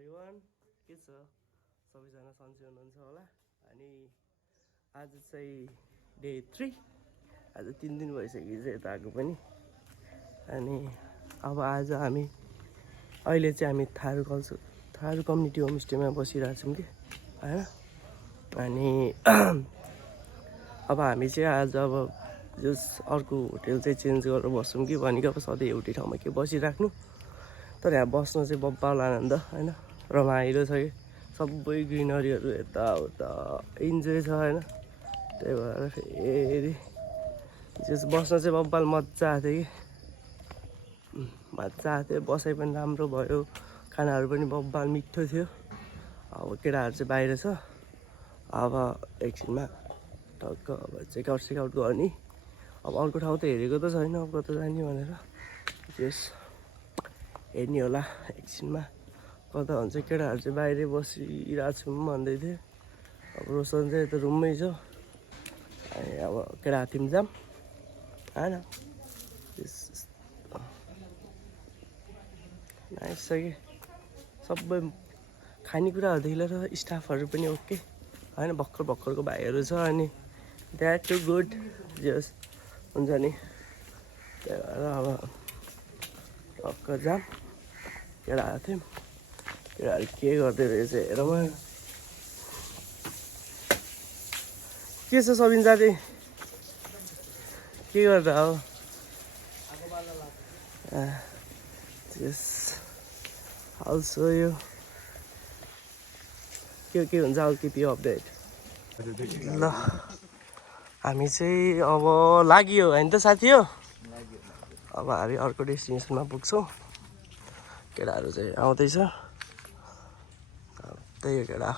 Everyone के छ सबैजना सन्चै हुनुहुन्छ होला अनि आज चाहिँ डे 3 आज 3 दिन भइसक्यो चाहिँ यता आएको पनि अनि अब आज हामी अहिले चाहिँ हामी थारू कम्युनिटी होमस्टेमा बसिरहेछौँ कि हैन अनि अब हामी चाहिँ आज अब जस अर्को होटल चाहिँ चेन्ज गरेर बस्छौँ कि भनेको अब सधैँ एउटै ठाउँमा के बसिराख्नु तर यहाँ बस्न चाहिँ बब्बाल आनन्द हैन रमाइलो छ कि सबै ग्रिनरीहरू यताउता इन्जोय छ हैन त्यही भएर फेरि जस बस्न चाहिँ बब्बाल मजा आएको थियो बसाइ पनि राम्रो भयो खानाहरू पनि बब्बाल मिठो थियो अब केटाहरू चाहिँ बाहिर छ अब एकछिनमा टक्क अब चेकआउट गर्ने अब अर्को ठाउँ त हेरेको त छैन अब कता जाने भनेर जस हेर्ने होला एकछिनमा कता हुन्छ केटाहरू चाहिँ बाहिरै बसिरहेको छौँ भन्दै थिएँ अब रोशन चाहिँ यता रुममै छ अनि अब केटाहरू तिमी जाऊँ होइन नाइस छ कि सबै खानेकुराहरूदेखि लिएर स्टाफहरू पनि ओके होइन भर्खरको भाइहरू छ अनि द्याट टु गुड जस हुन्छ नि त्यही भएर अब टक्क जाऊँ केटाहरू थियौँ केटाहरू के गर्दै रहेछ हेरौँ के छ सबिन साथी के गर्दा हो जस अल्सो यो के हुन्छ अब किप यु अपडेट ल हामी चाहिँ अब लाग्यो होइन त साथी हो अब हामी अर्को डेस्टिनेसनमा पुग्छौँ केटाहरू चाहिँ आउँदैछ त्यही हो केटा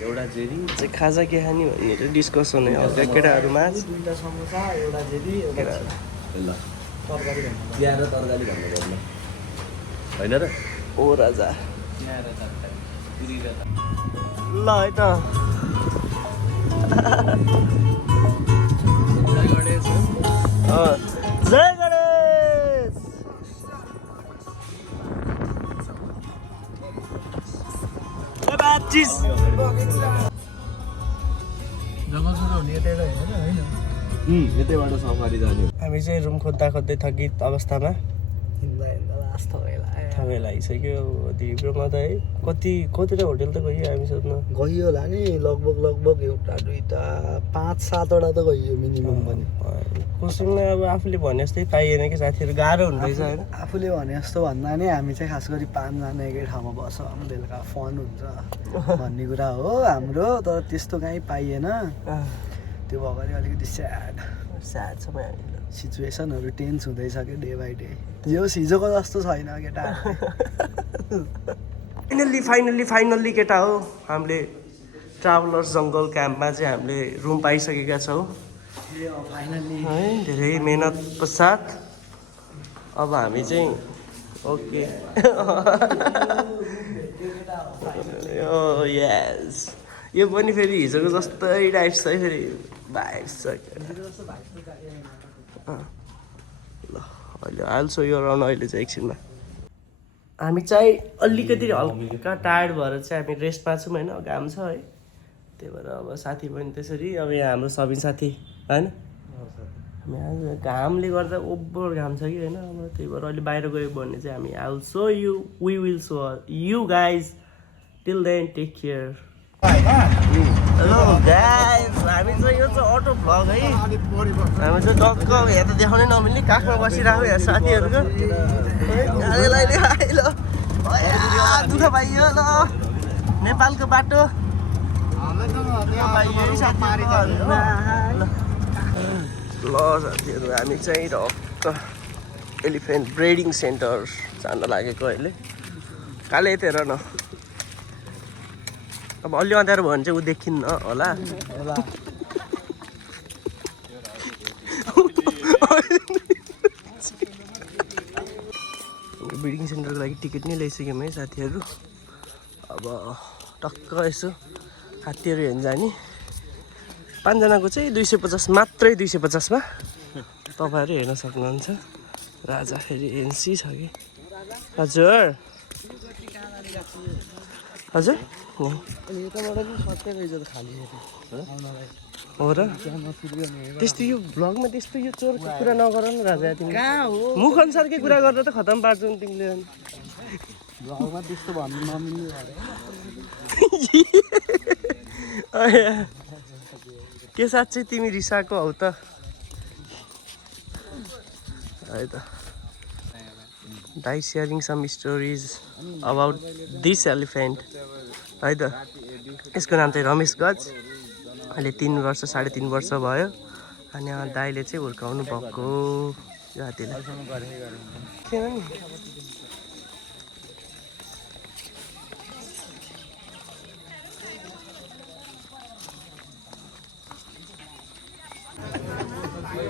एउटा जेरी चाहिँ खाजा के खाने भन्ने चाहिँ डिस्कसन है हल्का केटाहरूमा समोसा एउटा जेरी तरकारी भन्नु होइन र ओ राजा ल है त जय गणेश यतैबाट सफारी जाने हामी चाहिँ रुम खोज्दै थकित अवस्थामा थकाइ लागिसक्यो धिब्रोमा त है कतिवटा होटल त गयो हामी सोध्न गयो होला नि लगभग एउटा दुईवटा 5-7वटा त गयो मिनिमम पनि कोसिङमा अब आफूले भने जस्तै पाइएन कि साथीहरू गाह्रो हुँदैछ होइन आफूले भने जस्तो भन्दा नि हामी चाहिँ खास गरी 5जना एकै ठाउँमा बस्छौँ बेलुका फन हुन्छ भन्ने कुरा हो हाम्रो तर त्यस्तो कहीँ पाइएन त्यो भएर अलिकति स्याड छ सिचुएसनहरू टेन्स हुँदैछ कि डे बाई डे यो हिजोको जस्तो छैन केटा फाइनल्ली केटा हो हामीले ट्राभलर्स जङ्गल क्याम्पमा चाहिँ हामीले रुम पाइसकेका छौँ फाइनल्ली है धेरै मेहनत पश्चात अब हामी चाहिँ ओके यस यो पनि फेरि हिजोको जस्तै टाइप छ है फेरि भाइब छ ल अहिले हाल्छु यो राउन्ड अहिले चाहिँ एकछिनमा हामी चाहिँ अलिकति हल्का टायर्ड भएर चाहिँ हामी रेस्टमा छौँ होइन घाम छ है त्यही भएर अब साथी पनि त्यसरी अब यहाँ हाम्रो सबिन साथी होइन घामले गर्दा ओभर घाम छ कि होइन अब त्यही भएर अहिले बाहिर गयो भने चाहिँ हामी I will show you we will show you guys till then take care hello guys हामी चाहिँ यो चाहिँ अटो भ्लग है हामी चाहिँ टक्क यहाँ त देखाउनै नमिल्ने काखमा बसिरहेको यहाँ साथीहरूको दुःख पाइयो ल नेपालको बाटो ल साथीहरू हामी चाहिँ टक्क एलिफेन्ट ब्रिडिङ सेन्टर जान लागेको अहिले काले यति हेर न अब अलि अँध्यारो भयो भने चाहिँ ऊ देखिन्न होला ब्रिडिङ सेन्टरको लागि टिकट नै ल्याइसक्यौँ है साथीहरू अब टक्क यसो हात्तीहरू हेर्न जाने 5जनाको चाहिँ 250 मात्रै 250मा तपाईँहरू हेर्न सक्नुहुन्छ राजा फेरि एनसी छ कि हजुर हजुर अनि यताबाट पनि सट्टै रहेछ त खाली आउनलाई हो र त्यहाँ नसुर्यो नि त्यस्तो यो भ्लगमा त्यस्तो यो चोरको कुरा नगर न राजा तिमी कहाँ हो मुख अनुसारकै कुरा गरेर त खतम पार्छौ नि तिमीले भ्लगमा त्यस्तो भन्नु नमिल्ने के साँच्चै तिमी रिसाएको हौ त है त दाइ sharing some stories about this elephant है त यसको नाम चाहिँ रमेश गज अहिले 3 वर्ष 3.5 वर्ष भयो अनि दाइले चाहिँ हुर्काउनु भएको जातिलाई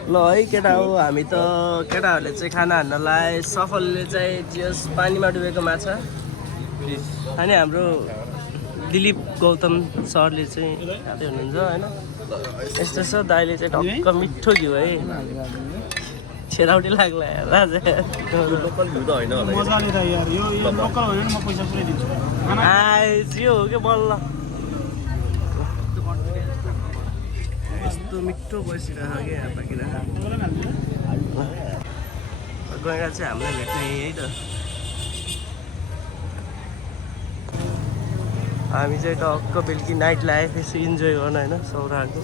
ल है केटा हो हामी त केटाहरूले चाहिँ खाना हान्नलाई सफलले चाहिँ जस पानीमा डुबेको माछा अनि हाम्रो दिलीप गौतम सरले चाहिँ खाँदै हुनुहुन्छ होइन यस्तो छ दाइले चाहिँ ढक्क मिठो घिउ है छेराउटी लाग्ला राजा आइजियो हो कि बल्ल यस्तो मिठो बसिरहेको कि यहाँ पाकिरहेको गएर चाहिँ हामीलाई भेट्ने है त हामी चाहिँ टक्क बेलुकी नाइट लाइफ यसो इन्जोय गर्न होइन सौराको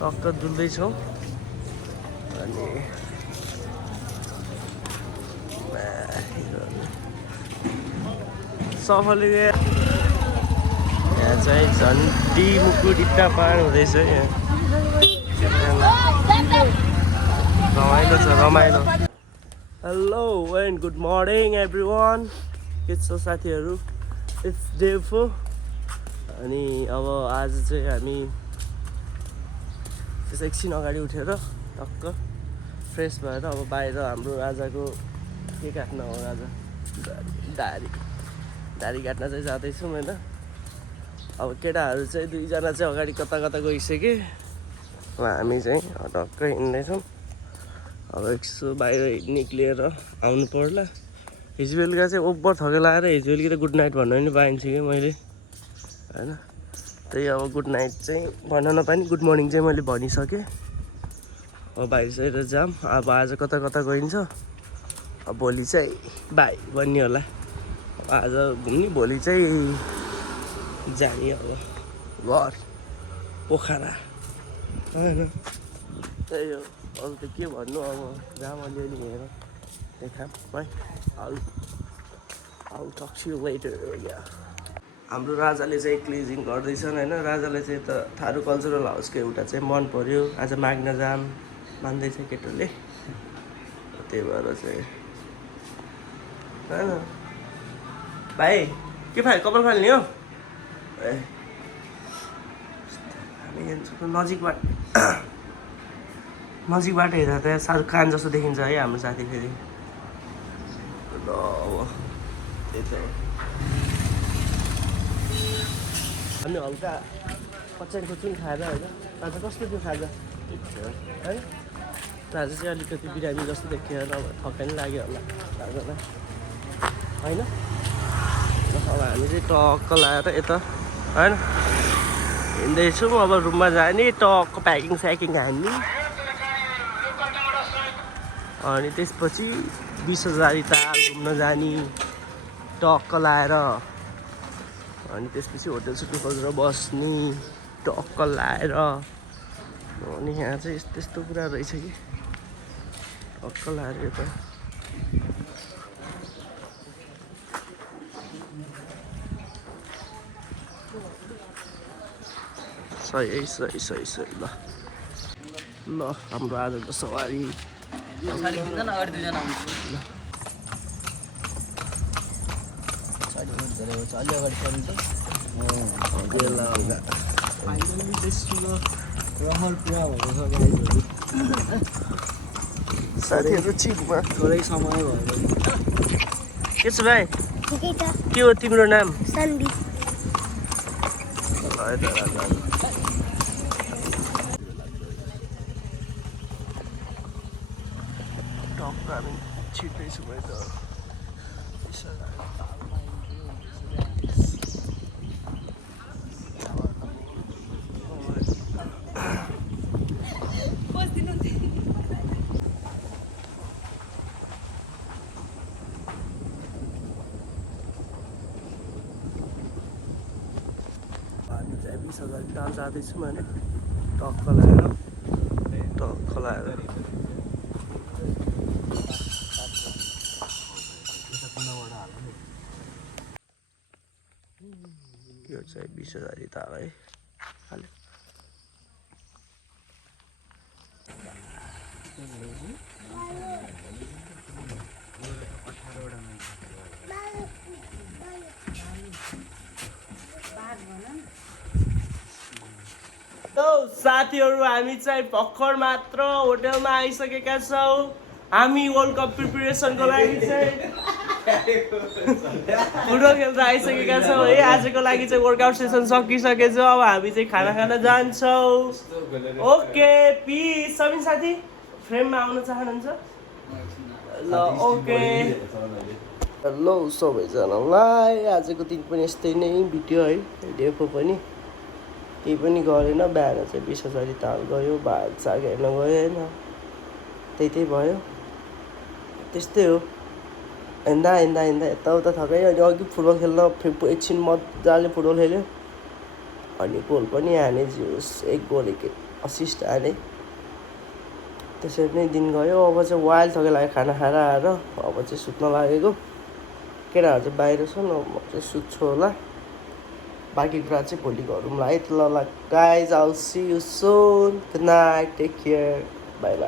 टक्क डुल्दैछौँ अनि सफलले यहाँ चाहिँ झन्डी मुकुट इट्टा पार हुँदैछ यहाँ रमाइलो छ रमाइलो hello and good morning every one के छ साथीहरू इट्स डे 4 अनि अब आज चाहिँ हामी त्यसो एकछिन अगाडि उठेर टक्क फ्रेस भएर अब बाहिर हाम्रो राजाको के काट्न हो राजा दारी काट्न चाहिँ जाँदैछौँ होइन अब केटाहरू चाहिँ 2 जना चाहिँ अगाडि कता कता गइसके अब हामी चाहिँ टक्क हिँड्दैछौँ अब यसो बाहिर निक्लिएर आउनु पर्ला हिजो बेलुका चाहिँ ओभर थके लगाएर हिजो बेलुकी त गुड नाइट भन्नु पनि पाइन्छु कि मैले होइन त्यही अब गुड नाइट चाहिँ भन्न नपाएँ गुड मर्निङ चाहिँ मैले भनिसकेँ अब बाहिर चाहिँ जाम अब आज कता कता गइन्छ अब भोलि चाहिँ बाई भन्ने होला अब आज घुम्ने भोलि चाहिँ जाने अब घर पोखरा होइन त्यही हो अरू त के भन्नु अब जाम अलिअलि हेर देखाम है आउ टक्स यु लेटर हाम्रो राजाले चाहिँ क्लिजिङ गर्दैछन् होइन राजाले चाहिँ त थारू कल्चरल हाउसको एउटा चाहिँ मन पर्यो आज माग्न जाम मान्दैछ केटोले त्यही भएर चाहिँ होइन भाइ के भाइ कपाल फाल्ने हो ए हामी नजिकबाट हेर्दा त शाहरुख खान जस्तो देखिन्छ है हाम्रो साथी फेरि ल अब त्यही त हामी हल्का कच्चान खुच्चुन खाएर होइन आज कस्तो थियो खाजा है आज चाहिँ अलिकति बिरामी जस्तो देखियो अब थकाइ पनि लाग्यो होला राजालाई होइन अब हामी चाहिँ टक्क लगाएर यता होइन हिँड्दैछौँ अब रुममा जाने टक्क प्याकिङ स्याकिङ हान्ने अनि त्यसपछि 20,000 ताल घुम्न जाने टक्क लाएर अनि त्यसपछि होटल सुटल खोजेर बस्ने टक्क लाएर अनि यहाँ चाहिँ यस्तो यस्तो कुरा रहेछ कि टक्क लाएर यता सही ल ल हाम्रो आजको सवारी साथीहरू चिपमा थोरै समय भयो के छ भाइ के हो तिम्रो नाम सन्दीप टक्क हामी छिट्दैछु भयो त 20,000 ताल जाँदैछु भने टक्क लाएर यो चाहिँ 20,000 ताल है हाल्यो। साथीहरू हामी चाहिँ भर्खर मात्र होटलमा आइसकेका छौँ। हामी वर्ल्ड कप प्रिपरेसनको लागि चाहिँ फुटबल खेल्न आइसकेका छौँ है। आजको लागि चाहिँ वर्कआउट सेसन सकिसकेछ। अब हामी चाहिँ खाना खान जान्छौँ। Okay piece. सबिन साथी फ्रेममा आउन चाहनुहुन्छ? ल ओके। हेलो सबैजनालाई, आजको दिन पनि यस्तै नै बित्यो है। डेफो पनि केही पनि गरेन। बिहान चाहिँ 20,000 ताल गयो, भात साग हेर्न गयो होइन, त्यही भयो। त्यस्तै हो। हिँड्दा यताउता थकै। अनि अघि फुटबल खेल्न एकछिन मजाले फुटबल खेल्यो, अनि गोल पनि हाने। जियोस् 1 गोल 1 असिस्ट हाने। त्यसरी नै दिन गयो। अब चाहिँ वाइल्ड थकै लाग्यो खाना खाएर आएर। अब चाहिँ सुत्न लागेको। केटाहरू चाहिँ बाहिर छन्, म चाहिँ सुत्छु होला। बाँकी कुरा चाहिँ भोलि गरौँला है। ल guys, I'll see you soon. Good night, take care, bye by.